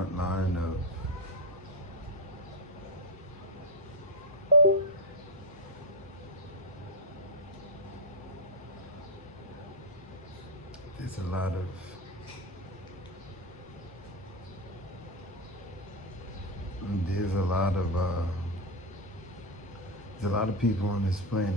front line of there's a lot of people on this planet,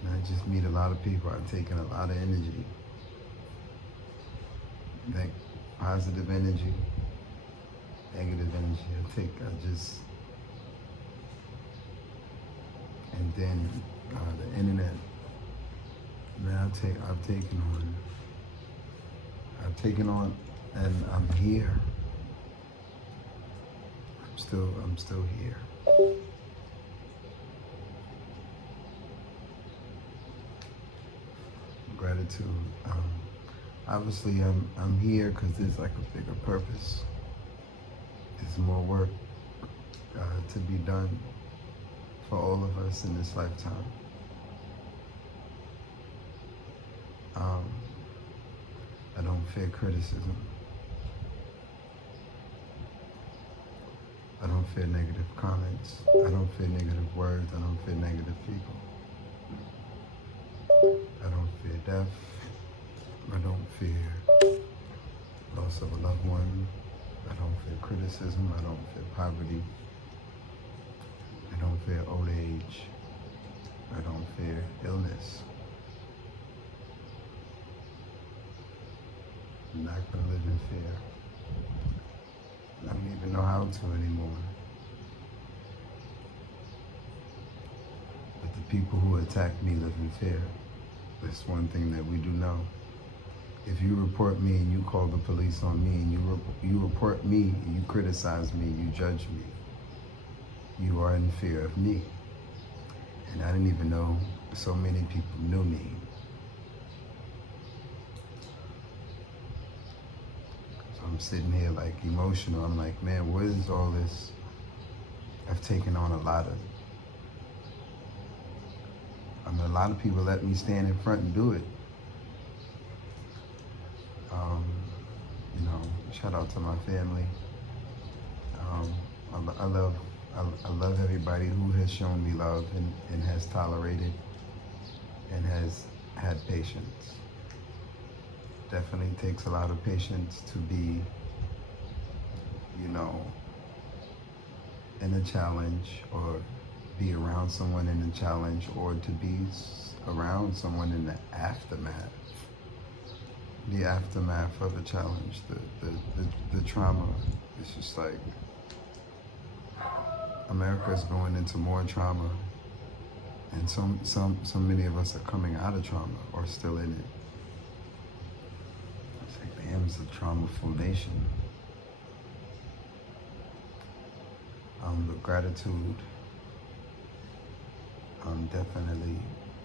and I just meet a lot of people. I've taken a lot of energy, like positive energy, negative energy. And then the internet. Man, I've taken on, and I'm here. I'm still here. Gratitude. Obviously, I'm here because there's like a bigger purpose. There's more work to be done for all of us in this lifetime. I don't fear criticism. I don't fear negative comments. I don't fear negative words. I don't fear negative people. I don't fear death. I don't fear loss of a loved one. I don't fear criticism. I don't fear poverty. I don't fear old age. I don't fear illness. I'm not going to live in fear. I don't even know how to anymore. But the people who attack me live in fear. That's one thing that we do know. If you report me and you call the police on me and you report me and you criticize me, you judge me, you are in fear of me. And I didn't even know so many people knew me. So I'm sitting here like emotional. I'm like, man, what is all this? I've taken on a lot of people let me stand in front and do it. Shout out to my family. I love everybody who has shown me love and has tolerated and has had patience. Definitely takes a lot of patience to be, in a challenge, or be around someone in a challenge, or to be around someone in the aftermath. The aftermath of a challenge, the trauma. It's just like America is going into more trauma, and so many of us are coming out of trauma or still in it. It's like, damn, it's a traumaful nation. But gratitude definitely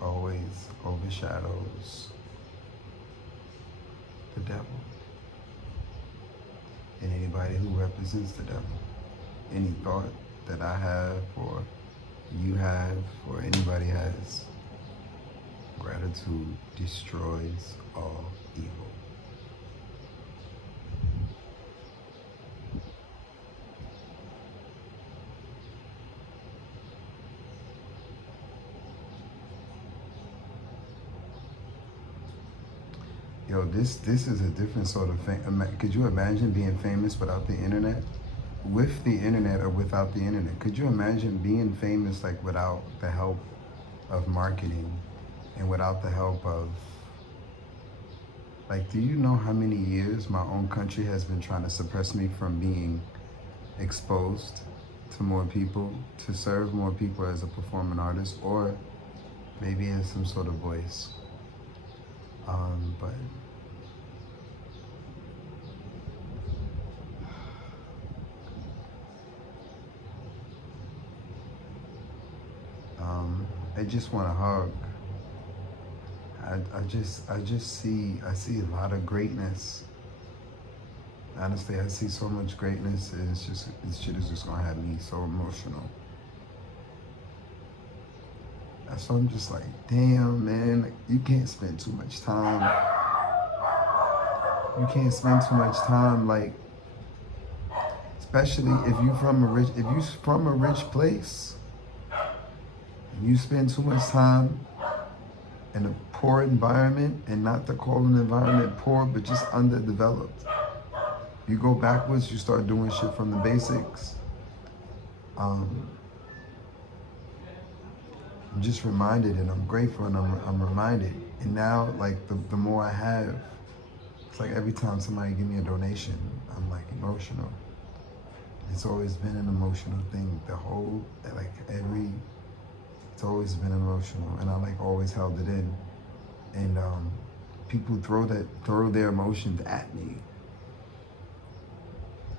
always overshadows the devil and anybody who represents the devil. Any thought that I have, or you have, or anybody has, gratitude destroys all evil. Yo, this is a different sort of thing. Could you imagine being famous without the internet? With the internet or without the internet? Could you imagine being famous like without the help of marketing and without the help of, like, do you know how many years my own country has been trying to suppress me from being exposed to more people, to serve more people as a performing artist, or maybe as some sort of voice? But I just want to hug. I see a lot of greatness. Honestly, I see so much greatness, and this shit is just gonna have me so emotional. So I'm just like, damn, man, like, you can't spend too much time You can't spend too much time, like, especially if you from a rich place, and you spend too much time in a poor environment, and not to call an environment poor, but just underdeveloped. You go backwards, you start doing shit from the basics. I'm just reminded, and I'm grateful, and I'm reminded. And now, like, the more I have, it's like every time somebody give me a donation, I'm like emotional. It's always been an emotional thing. It's always been emotional, and I like always held it in. And people throw their emotions at me.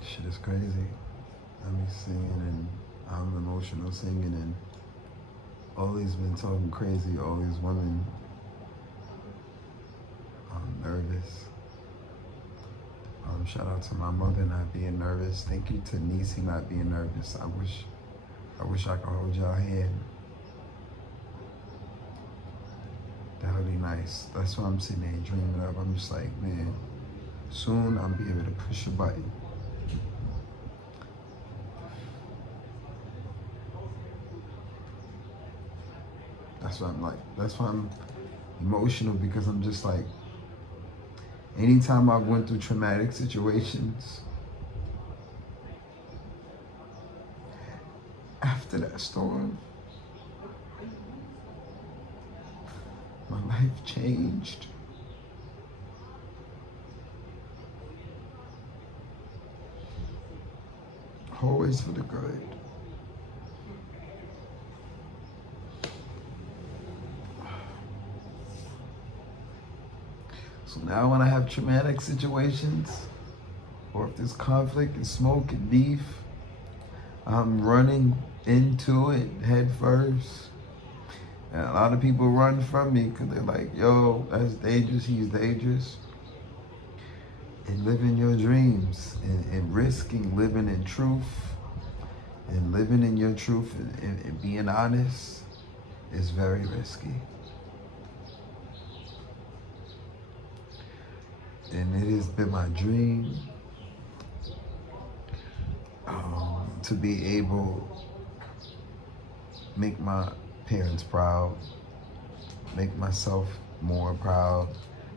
Shit is crazy. I be singing, and I'm emotional singing, and all these men talking crazy, all these women. I'm nervous. Shout out to my mother not being nervous. Thank you to Nisi not being nervous. I wish I could hold y'all hand. That would be nice. That's what I'm sitting there dreaming of. I'm just like, man, soon I'll be able to push a button. That's why I'm like, that's why I'm emotional, because I'm just like, anytime I've went through traumatic situations, after that storm, my life changed. Always for the good. So now when I have traumatic situations, or if there's conflict and smoke and beef, I'm running into it head first. And a lot of people run from me because they're like, yo, that's dangerous, he's dangerous. And living your dreams, and risking living in truth, and living in your truth, and being honest is very risky. And it has been my dream to be able to make my parents proud, make myself more proud,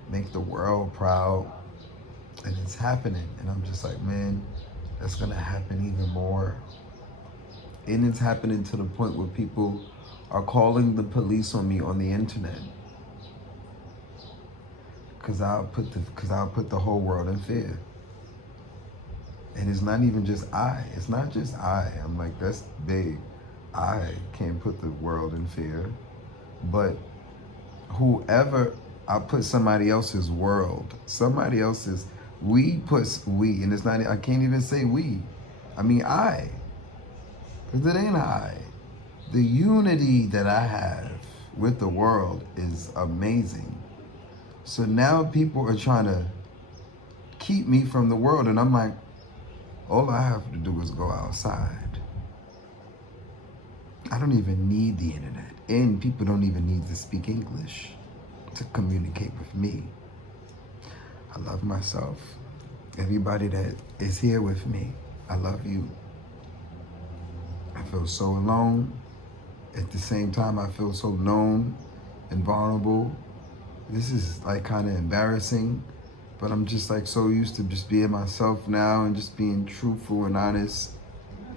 make the world proud. And it's happening. And I'm just like, man, that's gonna happen even more. And it's happening to the point where people are calling the police on me on the internet. Cause I'll put the whole world in fear. And it's not even just it's not just I'm like, that's big. I can't put the world in fear. But whoever, I put somebody else's world, somebody else's, and it's not, I can't even say we. I mean because it ain't I. The unity that I have with the world is amazing. So now people are trying to keep me from the world, and I'm like, all I have to do is go outside. I don't even need the internet, and people don't even need to speak English to communicate with me. I love myself. Everybody that is here with me, I love you. I feel so alone. At the same time, I feel so known and vulnerable. This is like kind of embarrassing, but I'm just like so used to just being myself now and just being truthful and honest.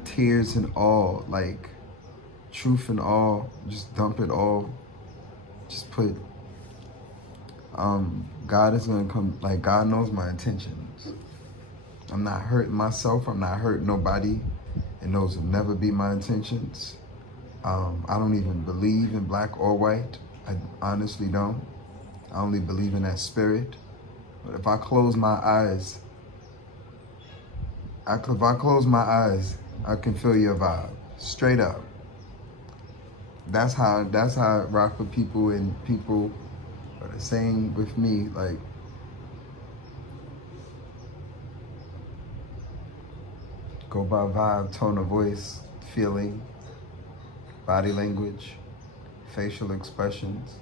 Tears and all, like truth and all, just dump it all. Just put, God is gonna come, like God knows my intentions. I'm not hurting myself, I'm not hurting nobody, and those will never be my intentions. I don't even believe in black or white. I honestly don't. I only believe in that spirit. But if I close my eyes, I can feel your vibe, straight up. That's how I rock with people, and people are the same with me. Like, go by vibe, tone of voice, feeling, body language, facial expressions.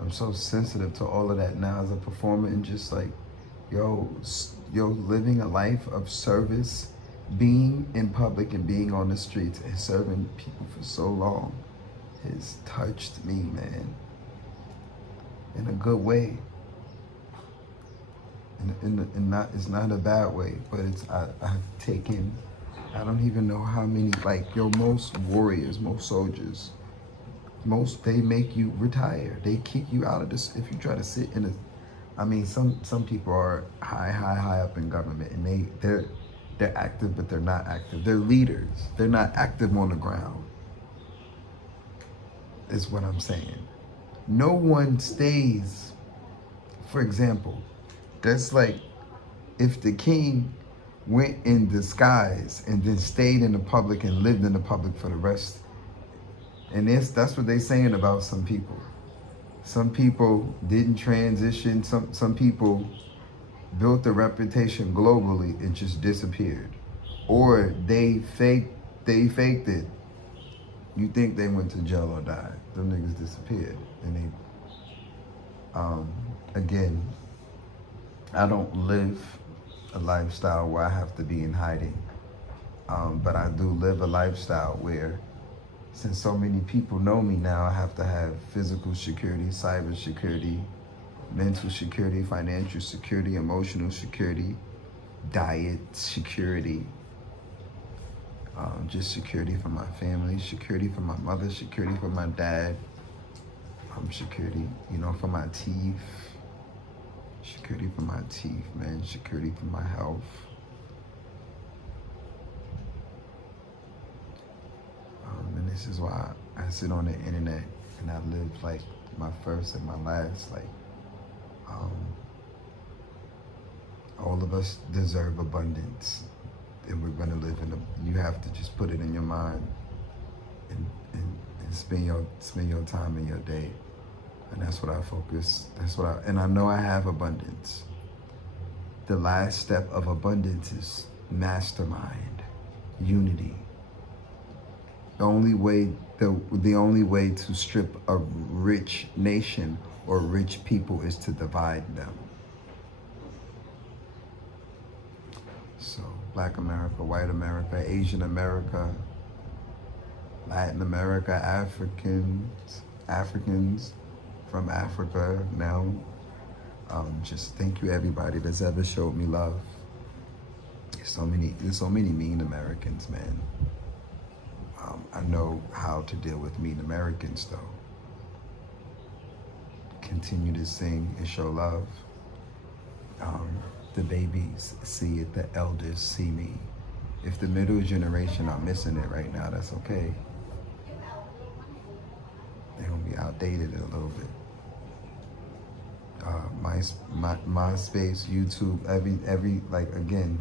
I'm so sensitive to all of that now as a performer, and just like Living a life of service, being in public and being on the streets and serving people for so long has touched me, man, in a good way. It's not a bad way, but I've taken, I don't even know how many, like, most warriors, most soldiers, they make you retire. They kick you out of this if you try to sit in a, I mean, some people are high up in government, and they're active, but they're not active. They're leaders. They're not active on the ground, is what I'm saying. No one stays, for example, that's like if the king went in disguise and then stayed in the public and lived in the public for the rest. And that's what they're saying about some people. Some people didn't transition. Some people built a reputation globally and just disappeared. Or they faked it. You think they went to jail or died. Them niggas disappeared. And again, I don't live a lifestyle where I have to be in hiding. But I do live a lifestyle where, since so many people know me now, I have to have physical security, cyber security, mental security, financial security, emotional security, diet security, just security for my family, security for my mother, security for my dad, security, for my teeth, security for my teeth, man, security for my health. And this is why I sit on the internet and I live like my first and my last. Like, all of us deserve abundance, and we're gonna live in you have to just put it in your mind and spend your time in your day. And that's what I focus. And I know I have abundance. The last step of abundance is mastermind, unity. The only way to strip a rich nation or rich people is to divide them. So Black America, White America, Asian America, Latin America, Africans from Africa now. Just thank you everybody that's ever showed me love. There's so many mean Americans, man. I know how to deal with mean Americans, though. Continue to sing and show love. The babies see it, the elders see me. If the middle generation are missing it right now, that's okay. They're gonna be outdated in a little bit. MySpace, YouTube, every like, again,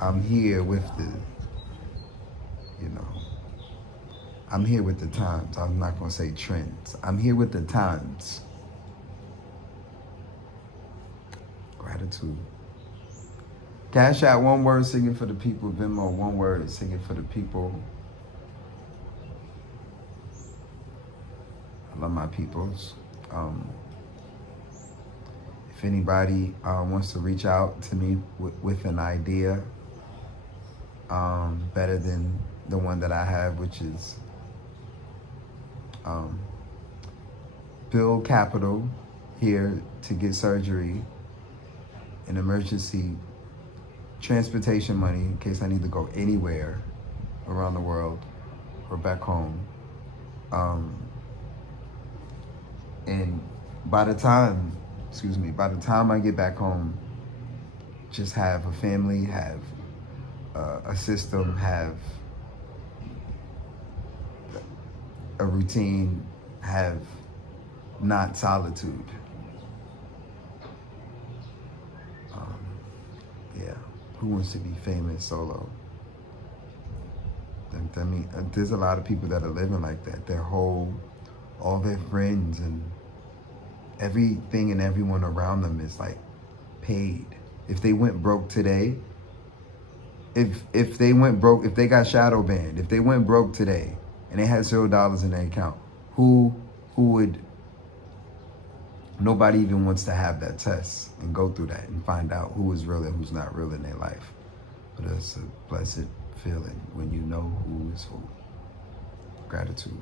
I'm here with I'm here with the times. I'm not gonna say trends. I'm here with the times. Gratitude. Cash out, one word, singing for the people. Venmo, one word, singing for the people. I love my peoples. If anybody wants to reach out to me with an idea better than the one that I have, which is build capital here to get surgery, an emergency transportation money in case I need to go anywhere around the world or back home. And by the time I get back home, just have a family, have a system, have a routine, have not solitude. Yeah, who wants to be famous solo? I mean, there's a lot of people that are living like that. All their friends and everything and everyone around them is like paid. If they went broke today, if they got shadow banned, if they went broke today and they had $0 in their account, who would Nobody even wants to have that test and go through that and find out who is real and who's not real in their life. But it's a blessed feeling when you know who is who. Gratitude.